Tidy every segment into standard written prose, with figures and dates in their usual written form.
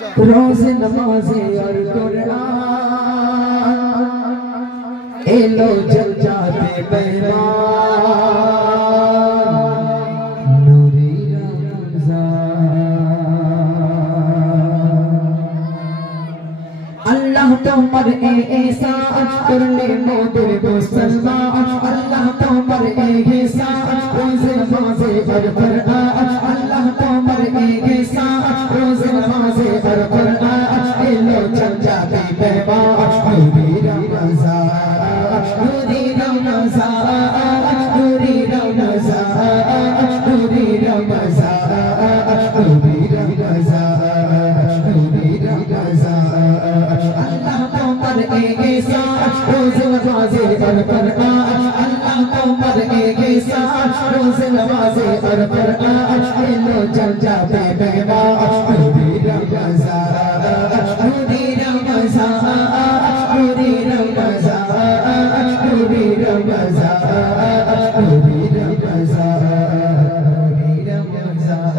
रोज़ नमाज़े और कुरान ए लो जल जाते मेहमान नूरी रमज़ान अल्लाह तुमर एहसान करने मोदर मुसलमान अल्लाह तुमर एहसान रोज़ नमाज़े और कुरान अल्लाह तुमर एहसान रोज़ नमाज़े और कुरान ए लो जल जाते मेहमान नूरी रमज़ान नूरी रमज़ान नूरी रमज़ान नूरी रमज़ान नूरी रमज़ान नूरी रमज़ान अल्लाह तुमर एहसान रोज़ नमाज़े और कुरान अल्लाह तुमर एहसान रोज़ नमाज़े और कुरान ए लो जल जाते मेहमान नूरी रमज़ान नूरी रमज़ान नूरी रमज़ान नूरी रमज़ान नूरी रमज़ान नूरी रमज़ान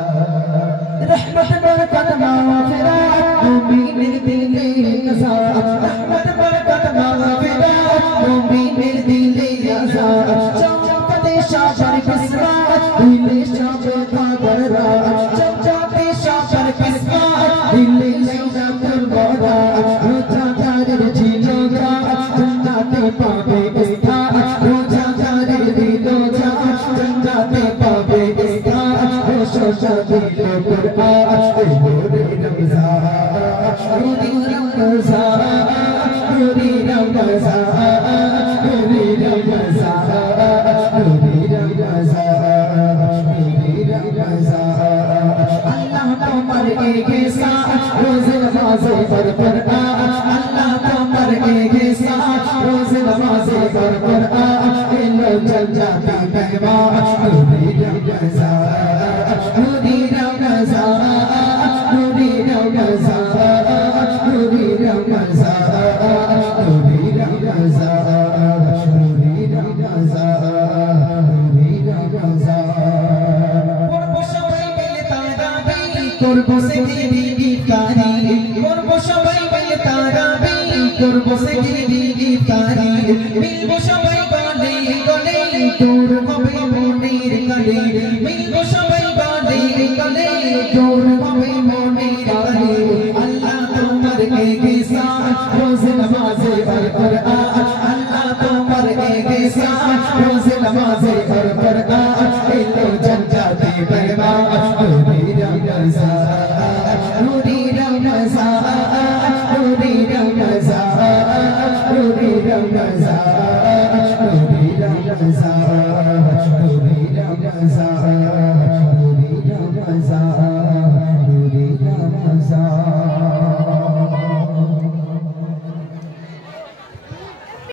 रहमत बरकत माग़फ़िरत मुमीन दिले नज़ार रहमत बरकत माग़फ़िरत मुमीन दिले नज़ार चमकते शाबर किस्मत दिले शाबर का बरा चमकते शाबर किस्मत दिले शाबर बरा रोजा तारे जीलोगा जन्नते पावे इसका रोजा तारे जीलोगा जन्नते पावे इसका रोशो शादिलो कुरान नूरी रमज़ान नूरी रमज़ान नूरी रमज़ान नूरी रमज़ान नूरी रमज़ान नूरी रमज़ान अल्लाह तुमर एहसान रोज़ नमाज़े और कुरान अल्लाह तुमर एहसान रोज़ नमाज़े और कुरान ए लो जल जाते मेहमान नूरी रमज़ान नूरी रमज़ान नूरी रमज़ान नूरी रमज़ान नूरी रमज़ान नूरी रमज़ान नूरी रमज़ान করবো সে গিরগিটারি করবো সবাই মিলে তারাবি করবো সে গিরগিটারি মিলবো সবাই গলে গলে তোর হবে মনের গলে মিলবো সবাই গলে গলে তোর হবে মনের গলে আল্লাহ তোমার এহসান রোজ নামাজে আর কুরআন আল্লাহ তোমার এহসান রোজ নামাজে আর কুরআন এলো জান্নাতে মেহমান নূরি রমज़ান নূরি রমज़ান নূরি রমज़ান নূরি রমज़ান নূরি রমज़ান